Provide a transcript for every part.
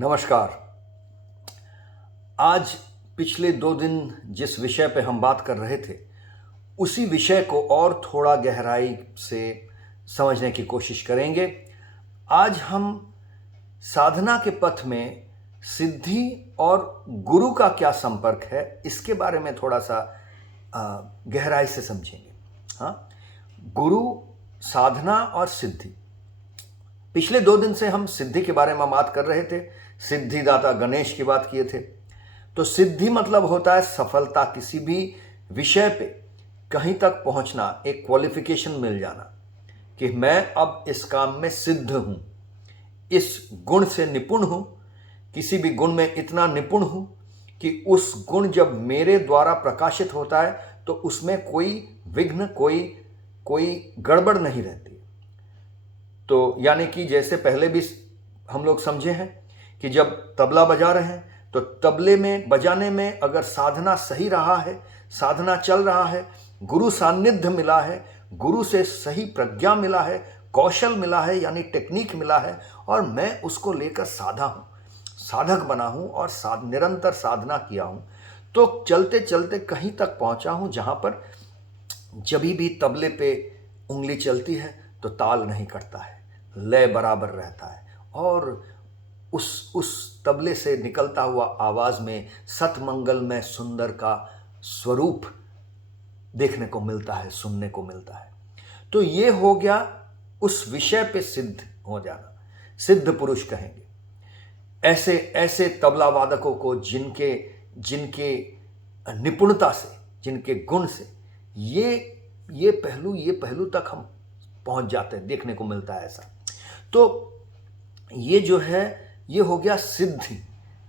नमस्कार। आज पिछले 2 दिन जिस विषय पे हम बात कर रहे थे, उसी विषय को और थोड़ा गहराई से समझने की कोशिश करेंगे। आज हम साधना के पथ में सिद्धि और गुरु का क्या संपर्क है, इसके बारे में थोड़ा सा गहराई से समझेंगे। हाँ, गुरु, साधना और सिद्धि। पिछले 2 दिन से हम सिद्धि के बारे में बात कर रहे थे। सिद्धिदाता गणेश की बात किए थे। तो सिद्धि मतलब होता है सफलता, किसी भी विषय पे कहीं तक पहुंचना, एक क्वालिफिकेशन मिल जाना कि मैं अब इस काम में सिद्ध हूं, इस गुण से निपुण हूं, किसी भी गुण में इतना निपुण हूं कि उस गुण जब मेरे द्वारा प्रकाशित होता है तो उसमें कोई विघ्न, कोई गड़बड़ नहीं रहती। तो यानी कि जैसे पहले भी हम लोग समझे हैं कि जब तबला बजा रहे हैं तो तबले में बजाने में अगर साधना सही रहा है, साधना चल रहा है, गुरु सान्निध्य मिला है, गुरु से सही प्रज्ञा मिला है, कौशल मिला है, यानी टेक्निक मिला है, और मैं उसको लेकर साधा हूँ, साधक बना हूँ और निरंतर साधना किया हूँ, तो चलते चलते कहीं तक पहुँचा हूँ जहाँ पर जब भी तबले पे उंगली चलती है तो ताल नहीं कटता है, लय बराबर रहता है, और उस तबले से निकलता हुआ आवाज में सतमंगल में सुंदर का स्वरूप देखने को मिलता है, सुनने को मिलता है। तो ये हो गया उस विषय पे सिद्ध हो जाना, सिद्ध पुरुष कहेंगे। ऐसे ऐसे तबला वादकों को जिनके निपुणता से, जिनके गुण से ये पहलू तक हम पहुंच जाते हैं, देखने को मिलता है ऐसा। तो ये जो है, ये हो गया सिद्धि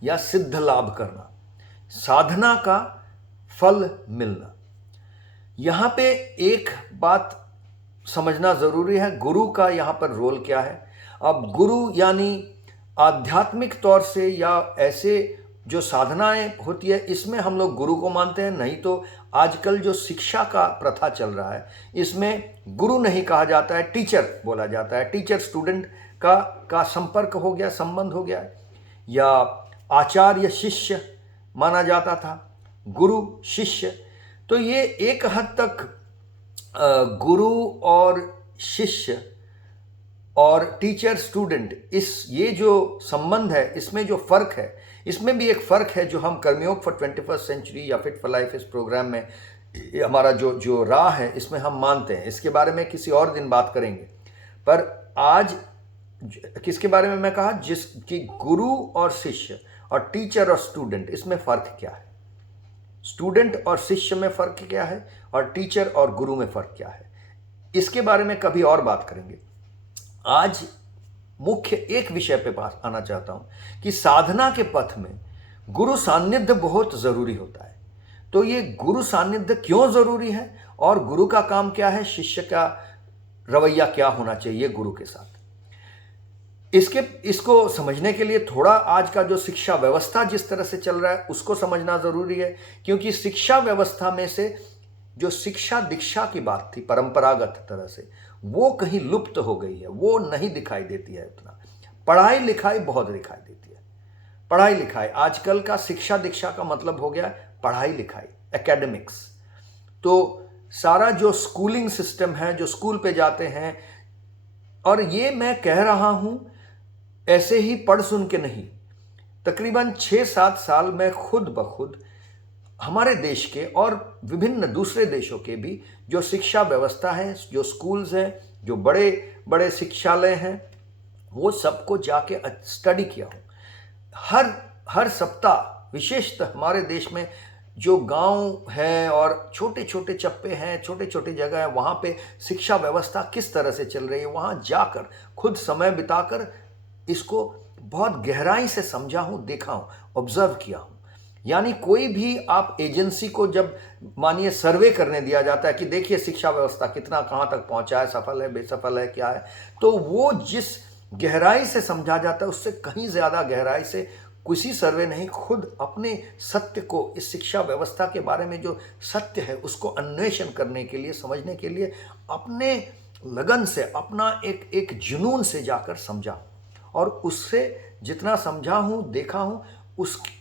या सिद्ध लाभ करना, साधना का फल मिलना। यहां पे एक बात समझना जरूरी है, गुरु का यहां पर रोल क्या है। अब गुरु यानी आध्यात्मिक तौर से या ऐसे जो साधनाएं होती है, इसमें हम लोग गुरु को मानते हैं। नहीं तो आजकल जो शिक्षा का प्रथा चल रहा है, इसमें गुरु नहीं कहा जाता है, टीचर बोला जाता है। टीचर स्टूडेंट का संपर्क हो गया, संबंध हो गया, या आचार्य शिष्य माना जाता था, गुरु शिष्य। तो ये एक हद तक गुरु और शिष्य और टीचर स्टूडेंट, ये जो संबंध है, इसमें जो फर्क है, इसमें भी एक फर्क है जो हम कर्मयोग फॉर 21st सेंचुरी या फिट फॉर लाइफ इस प्रोग्राम में हमारा जो राह है, इसमें हम मानते हैं। इसके बारे में किसी और दिन बात करेंगे। पर आज किसके बारे में मैं कहा, जिसकी गुरु और शिष्य और टीचर और स्टूडेंट, इसमें फर्क क्या है, स्टूडेंट और शिष्य में फर्क क्या है, और टीचर और गुरु में फर्क क्या है, इसके बारे में कभी और बात करेंगे। आज मुख्य एक विषय पे पास आना चाहता हूं कि साधना के पथ में गुरु सान्निध्य बहुत जरूरी होता है। तो ये गुरु सान्निध्य क्यों जरूरी है और गुरु का काम क्या है, शिष्य का रवैया क्या होना चाहिए गुरु के साथ, इसको समझने के लिए थोड़ा आज का जो शिक्षा व्यवस्था जिस तरह से चल रहा है उसको समझना जरूरी है। क्योंकि शिक्षा व्यवस्था में से जो शिक्षा दीक्षा की बात थी परंपरागत तरह से, वो कहीं लुप्त हो गई है, वो नहीं दिखाई देती है उतना। पढ़ाई लिखाई बहुत दिखाई देती है। पढ़ाई लिखाई, आजकल का शिक्षा दीक्षा का मतलब हो गया पढ़ाई लिखाई, एकेडमिक्स। तो सारा जो स्कूलिंग सिस्टम है, जो स्कूल पे जाते हैं, और ये मैं कह रहा हूं ऐसे ही पढ़ सुन के नहीं, तकरीबन 6-7 साल में खुद ब खुद हमारे देश के और विभिन्न दूसरे देशों के भी जो शिक्षा व्यवस्था है, जो स्कूल्स हैं, जो बड़े बड़े शिक्षालय हैं, वो सबको जाके स्टडी किया हूँ। हर सप्ताह, विशेषतः हमारे देश में जो गांव है और छोटे छोटे चप्पे हैं, छोटे छोटे जगह है, वहाँ पे शिक्षा व्यवस्था किस तरह से चल रही है, वहाँ जाकर खुद समय बिताकर इसको बहुत गहराई से समझा हूँ, देखा हूँ, ऑब्जर्व किया हूँ। यानी कोई भी आप एजेंसी को जब मानिए सर्वे करने दिया जाता है कि देखिए शिक्षा व्यवस्था कितना कहाँ तक पहुँचा है, सफल है, बेसफल है, क्या है, तो वो जिस गहराई से समझा जाता है उससे कहीं ज़्यादा गहराई से किसी सर्वे नहीं, खुद अपने सत्य को, इस शिक्षा व्यवस्था के बारे में जो सत्य है उसको अन्वेषण करने के लिए, समझने के लिए अपने लगन से, अपना एक जुनून से जाकर समझा। और उससे जितना समझा हूँ, देखा हूँ,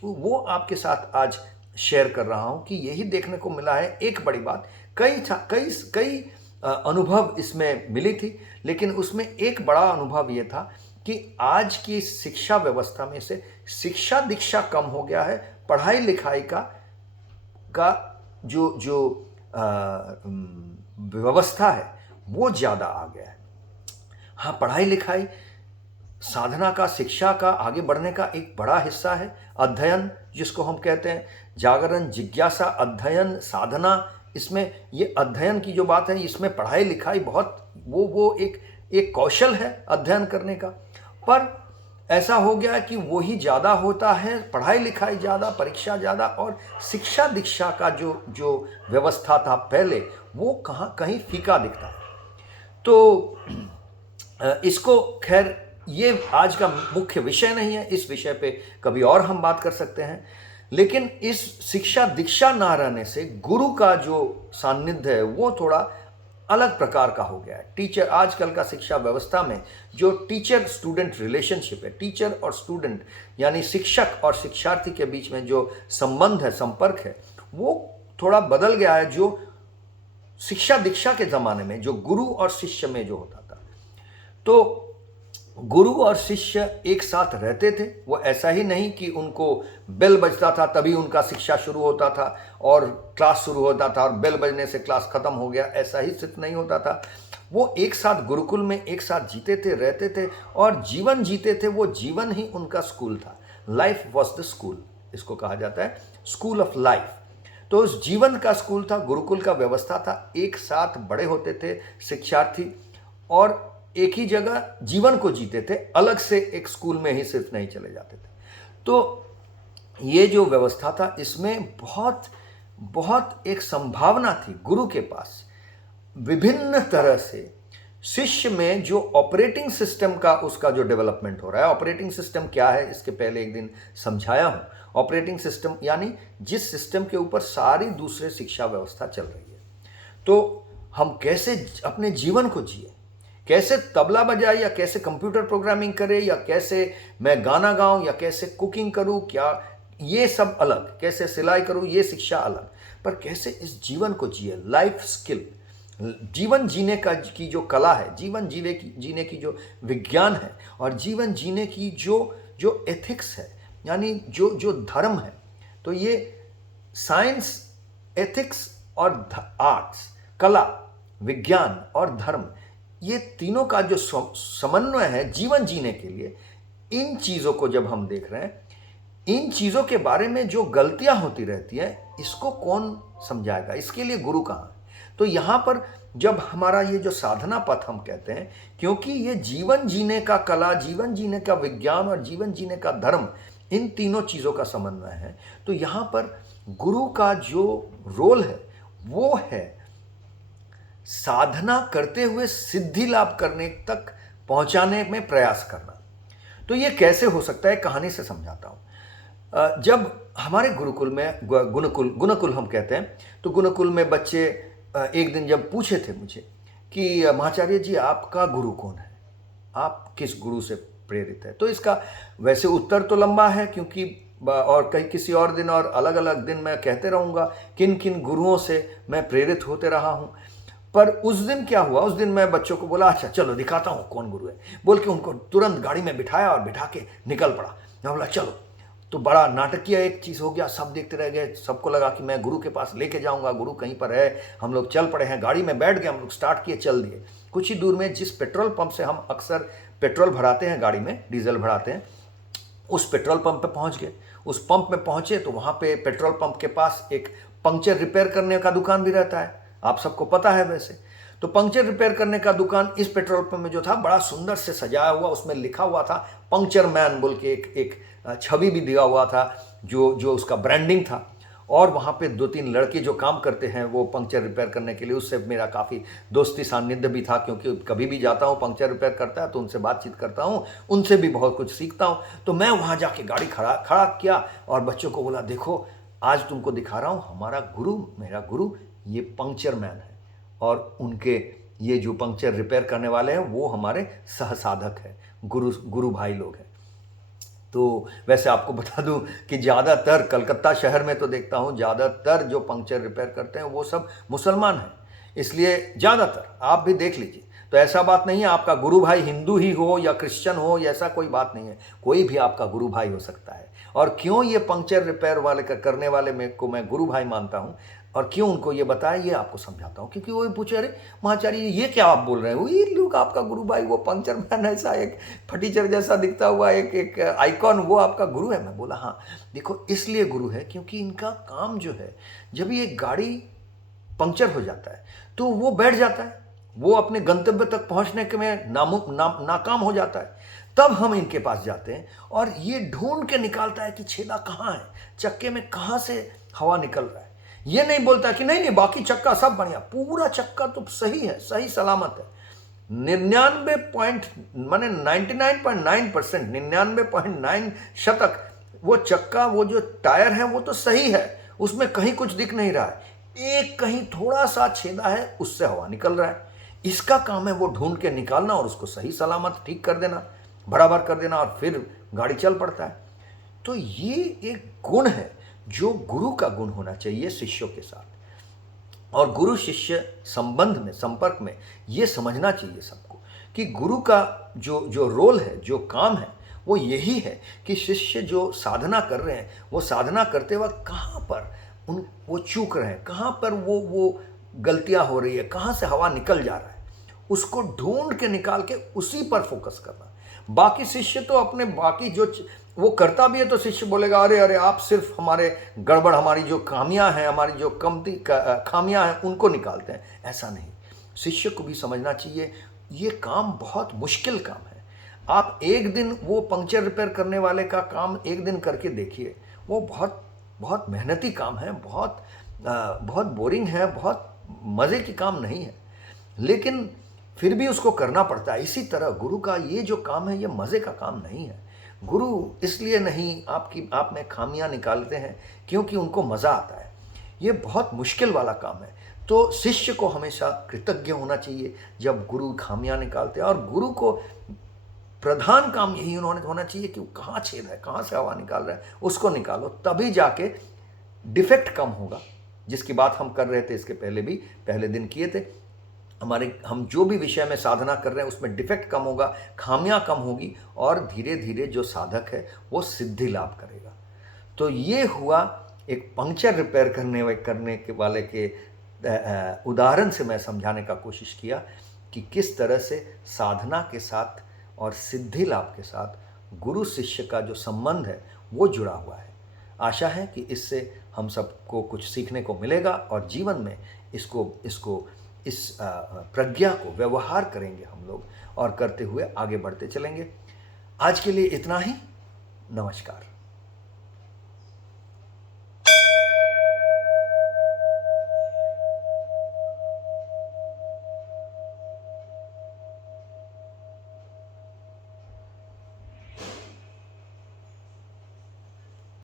वो आपके साथ आज शेयर कर रहा हूँ कि यही देखने को मिला है। एक बड़ी बात, कई अनुभव इसमें मिली थी, लेकिन उसमें एक बड़ा अनुभव ये था कि आज की शिक्षा व्यवस्था में से शिक्षा दीक्षा कम हो गया है, पढ़ाई लिखाई का जो जो व्यवस्था है वो ज़्यादा आ गया है। हाँ, पढ़ाई लिखाई साधना का, शिक्षा का, आगे बढ़ने का एक बड़ा हिस्सा है। अध्ययन जिसको हम कहते हैं, जागरण, जिज्ञासा, अध्ययन, साधना, इसमें ये अध्ययन की जो बात है, इसमें पढ़ाई लिखाई बहुत वो एक कौशल है अध्ययन करने का। पर ऐसा हो गया कि वही ज़्यादा होता है, पढ़ाई लिखाई ज़्यादा, परीक्षा ज़्यादा, और शिक्षा दीक्षा का जो व्यवस्था था पहले, वो कहीं फीका दिखता है। तो इसको खैर ये आज का मुख्य विषय नहीं है, इस विषय पे कभी और हम बात कर सकते हैं। लेकिन इस शिक्षा दीक्षा ना रहने से गुरु का जो सानिध्य है वो थोड़ा अलग प्रकार का हो गया है। टीचर, आजकल का शिक्षा व्यवस्था में जो टीचर स्टूडेंट रिलेशनशिप है, टीचर और स्टूडेंट यानी शिक्षक और शिक्षार्थी के बीच में जो संबंध है, संपर्क है, वो थोड़ा बदल गया है। जो शिक्षा दीक्षा के ज़माने में जो गुरु और शिष्य में जो होता था, तो गुरु और शिष्य एक साथ रहते थे। वो ऐसा ही नहीं कि उनको बेल बजता था तभी उनका शिक्षा शुरू होता था और क्लास शुरू होता था और बेल बजने से क्लास खत्म हो गया, ऐसा ही सिर्फ नहीं होता था। वो एक साथ गुरुकुल में एक साथ जीते थे, रहते थे और जीवन जीते थे। वो जीवन ही उनका स्कूल था। लाइफ वॉज द स्कूल, इसको कहा जाता है स्कूल ऑफ लाइफ। तो उस जीवन का स्कूल था, गुरुकुल का व्यवस्था था। एक साथ बड़े होते थे शिक्षार्थी और एक ही जगह जीवन को जीते थे, अलग से एक स्कूल में ही सिर्फ नहीं चले जाते थे। तो ये जो व्यवस्था था, इसमें बहुत बहुत एक संभावना थी गुरु के पास विभिन्न तरह से शिष्य में जो ऑपरेटिंग सिस्टम का उसका जो डेवलपमेंट हो रहा है। ऑपरेटिंग सिस्टम क्या है, इसके पहले एक दिन समझाया हूँ। ऑपरेटिंग सिस्टम यानी जिस सिस्टम के ऊपर सारी दूसरे शिक्षा व्यवस्था चल रही है। तो हम कैसे अपने जीवन को जिए, कैसे तबला बजाए या कैसे कंप्यूटर प्रोग्रामिंग करे या कैसे मैं गाना गाऊं या कैसे कुकिंग करूं, क्या ये सब अलग, कैसे सिलाई करूं, ये शिक्षा अलग। पर कैसे इस जीवन को जिए, लाइफ स्किल, जीवन जीने की जो कला है, जीवन जीने की जो विज्ञान है और जीवन जीने की जो एथिक्स है, यानी जो धर्म है। तो ये साइंस, एथिक्स और आर्ट्स, कला, विज्ञान और धर्म, ये तीनों का जो समन्वय है जीवन जीने के लिए, इन चीज़ों को जब हम देख रहे हैं, इन चीज़ों के बारे में जो गलतियां होती रहती हैं, इसको कौन समझाएगा? इसके लिए गुरु कहाँ है? तो यहाँ पर जब हमारा ये जो साधना पथ हम कहते हैं, क्योंकि ये जीवन जीने का कला, जीवन जीने का विज्ञान और जीवन जीने का धर्म, इन तीनों चीज़ों का समन्वय है। तो यहाँ पर गुरु का जो रोल है वो है साधना करते हुए सिद्धि लाभ करने तक पहुंचाने में प्रयास करना। तो ये कैसे हो सकता है, कहानी से समझाता हूं। जब हमारे गुरुकुल में गुणकुल हम कहते हैं, तो गुणकुल में बच्चे एक दिन जब पूछे थे मुझे कि महाचार्य जी, आपका गुरु कौन है, आप किस गुरु से प्रेरित है? तो इसका वैसे उत्तर तो लंबा है, क्योंकि और कहीं किसी और दिन और अलग अलग दिन मैं कहते रहूँगा किन किन गुरुओं से मैं प्रेरित होते रहा हूँ। पर उस दिन क्या हुआ, उस दिन मैं बच्चों को बोला, अच्छा चलो दिखाता हूँ कौन गुरु है, बोल के उनको तुरंत गाड़ी में बिठाया और बिठा के निकल पड़ा। मैं बोला चलो। तो बड़ा नाटकीय एक चीज़ हो गया, सब देखते रह गए, सबको लगा कि मैं गुरु के पास लेके जाऊँगा, गुरु कहीं पर है। हम लोग चल पड़े हैं, गाड़ी में बैठ गए, हम लोग स्टार्ट किए, चल दिए। कुछ ही दूर में जिस पेट्रोल पंप से हम अक्सर पेट्रोल भराते हैं, गाड़ी में डीजल भराते हैं, उस पेट्रोल पंप पे पहुँच गए। उस पंप में पहुँचे तो वहाँ पे पेट्रोल पंप के पास एक पंक्चर रिपेयर करने का दुकान भी रहता है, आप सबको पता है वैसे। तो पंक्चर रिपेयर करने का दुकान इस पेट्रोल पंप में जो था, बड़ा सुंदर से सजाया हुआ, उसमें लिखा हुआ था पंक्चर मैन बोल के, एक छवि भी दिया हुआ था, जो उसका ब्रांडिंग था। और वहाँ पे 2-3 लड़के जो काम करते हैं वो पंक्चर रिपेयर करने के लिए, उससे मेरा काफ़ी दोस्ती सानिध्य भी था, क्योंकि कभी भी जाता हूँ पंक्चर रिपेयर करता है तो उनसे बातचीत करता हूँ, उनसे भी बहुत कुछ सीखता हूँ। तो मैं वहाँ जाके गाड़ी खड़ा किया और बच्चों को बोला, देखो आज तुमको दिखा रहा हूँ हमारा गुरु, मेरा गुरु ये पंक्चर मैन है। और उनके ये जो पंक्चर रिपेयर करने वाले हैं वो हमारे सहसाधक हैं, गुरु भाई लोग हैं। तो वैसे आपको बता दूं कि ज़्यादातर कलकत्ता शहर में तो देखता हूं ज़्यादातर जो पंक्चर रिपेयर करते हैं वो सब मुसलमान हैं, इसलिए ज़्यादातर आप भी देख लीजिए। तो ऐसा बात नहीं है आपका गुरु भाई हिंदू ही हो या क्रिश्चियन हो, ऐसा कोई बात नहीं है, कोई भी आपका गुरु भाई हो सकता है। और क्यों ये पंक्चर रिपेयर वाले करने वाले को मैं गुरु भाई मानता हूँ और क्यों उनको ये बताया, ये आपको समझाता हूँ। क्योंकि वो पूछे, अरे महाचार्य ये क्या आप बोल रहे हैं, ये लोग आपका गुरु भाई, वो पंक्चर मैन ऐसा एक फटीचर जैसा दिखता हुआ एक आइकॉन, वो आपका गुरु है। मैं बोला हाँ, देखो इसलिए गुरु है क्योंकि इनका काम जो है, जब ये गाड़ी पंक्चर हो जाता है तो वो बैठ जाता है, वो अपने गंतव्य तक पहुंचने के में नाकाम हो जाता है, तब हम इनके पास जाते हैं और ये ढूंढ के निकालता है कि छेदा कहाँ है, चक्के में कहाँ से हवा निकल रहा है। ये नहीं बोलता कि नहीं बाकी चक्का सब बढ़िया, पूरा चक्का तो सही है, सही सलामत है। 99.9% 99.9% वो चक्का, वो जो टायर है वो तो सही है, उसमें कहीं कुछ दिख नहीं रहा है, एक कहीं थोड़ा सा छेदा है, उससे हवा निकल रहा है। इसका काम है वो ढूंढ के निकालना और उसको सही सलामत ठीक कर देना, बराबर कर देना, और फिर गाड़ी चल पड़ता है। तो ये एक गुण है जो गुरु का गुण होना चाहिए शिष्यों के साथ। और गुरु शिष्य संबंध में, संपर्क में ये समझना चाहिए सबको कि गुरु का जो रोल है, जो काम है, वो यही है कि शिष्य जो साधना कर रहे हैं, वो साधना करते वक्त कहाँ पर वो चूक रहे हैं, कहाँ पर वो गलतियाँ हो रही है, कहाँ से हवा निकल जा रहा है, उसको ढूंढ के निकाल के उसी पर फोकस करना। बाकी शिष्य तो अपने बाकी जो वो करता भी है तो शिष्य बोलेगा, अरे अरे आप सिर्फ हमारे गड़बड़, हमारी जो खामियां हैं, हमारी जो कमती खामियां हैं उनको निकालते हैं। ऐसा नहीं, शिष्य को भी समझना चाहिए ये काम बहुत मुश्किल काम है। आप एक दिन वो पंक्चर रिपेयर करने वाले का काम एक दिन करके देखिए, वो बहुत बहुत मेहनती काम है, बहुत बोरिंग है, बहुत मज़े की काम नहीं है, लेकिन फिर भी उसको करना पड़ता है। इसी तरह गुरु का ये जो काम है, ये मज़े का काम नहीं है। गुरु इसलिए नहीं आप में खामियां निकालते हैं क्योंकि उनको मज़ा आता है, ये बहुत मुश्किल वाला काम है। तो शिष्य को हमेशा कृतज्ञ होना चाहिए जब गुरु खामियां निकालते हैं, और गुरु को प्रधान काम यही उन्होंने होना चाहिए कि कहाँ छेद है, कहाँ से हवा निकाल रहा है, उसको निकालो, तभी जाके डिफेक्ट कम होगा, जिसकी बात हम कर रहे थे इसके पहले भी, पहले दिन किए थे। हम जो भी विषय में साधना कर रहे हैं उसमें डिफेक्ट कम होगा, खामियां कम होगी, और धीरे धीरे जो साधक है वो सिद्धि लाभ करेगा। तो ये हुआ एक पंक्चर रिपेयर करने के वाले के उदाहरण से मैं समझाने का कोशिश किया कि किस तरह से साधना के साथ और सिद्धि लाभ के साथ गुरु शिष्य का जो संबंध है वो जुड़ा हुआ है। आशा है कि इससे हम सबको कुछ सीखने को मिलेगा और जीवन में इस प्रज्ञा को व्यवहार करेंगे हम लोग, और करते हुए आगे बढ़ते चलेंगे। आज के लिए इतना ही। नमस्कार।